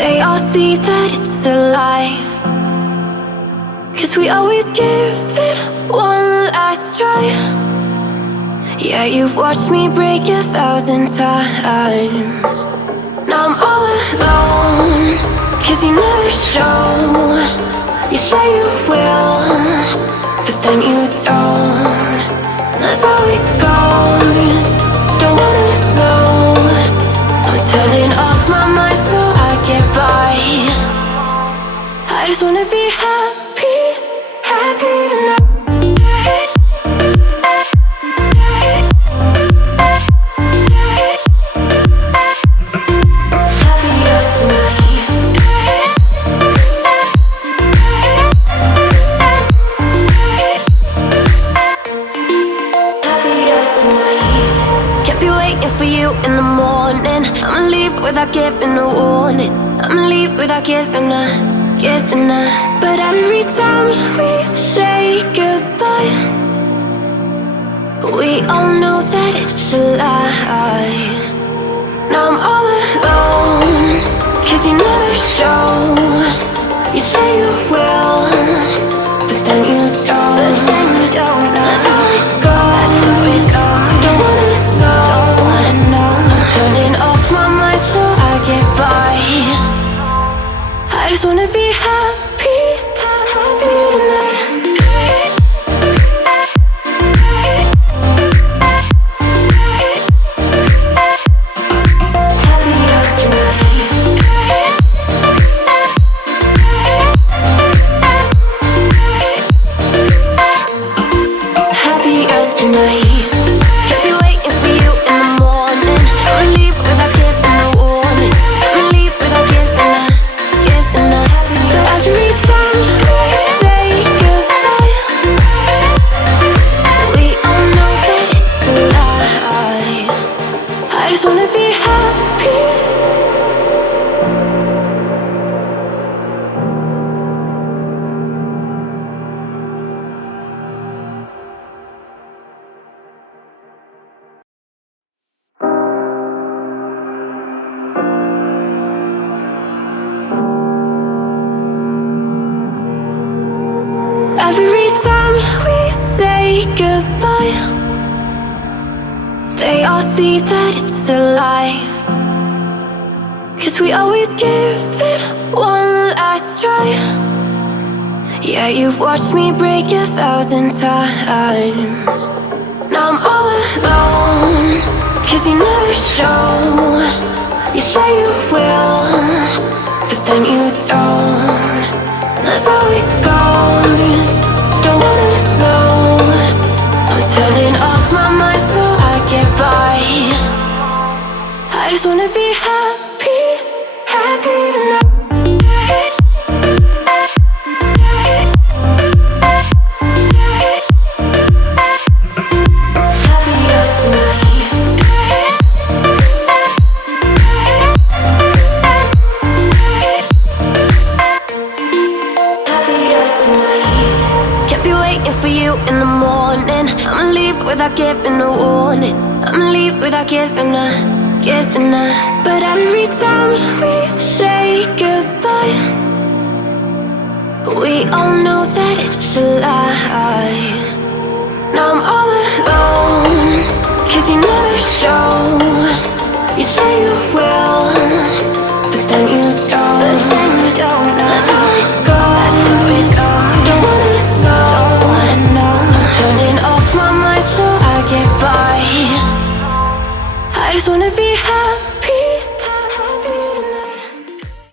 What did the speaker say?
They all see that it's a lie, 'cause we always give it one last try. Yeah, you've watched me break 1,000 times. Now I'm all alone, 'cause you never show. You say you will, but then you don't. That's how it goes. Don't wanna know. I'm turning off my mind so I get by. I just wanna be happy, happy tonight. In the morning, I'ma leave without giving a warning. I'ma leave without giving a. But every time we say goodbye, we all know that it's a lie. Now I'm all alone, 'cause you never show. You say you will, but then you don't. That's how it goes. Don't wanna know. Turning off my mind so I get by. I just wanna be happy, happy tonight. Happier tonight. Happier tonight. Every time we say goodbye, they all see that it's a lie, 'cause we always give it one last try. Yeah, you've watched me break 1,000 times. Now I'm all alone, 'cause you never show. You say you will, but then you don't. That's how it goes. Don't wanna know. I'm turning off my mind so I get by. I just wanna be happy, happy tonight. Happier tonight. Happier tonight. Can't be waiting for you in the morning. I'ma leave without giving a warning. I'ma leave without giving a. But every time we say goodbye, we all know that it's a lie. Now I'm all alone, 'cause you never show. You say you will, but then you don't. That's how it goes. Don't wanna know. I'm turning off my mind so I get by. I just wanna be happy.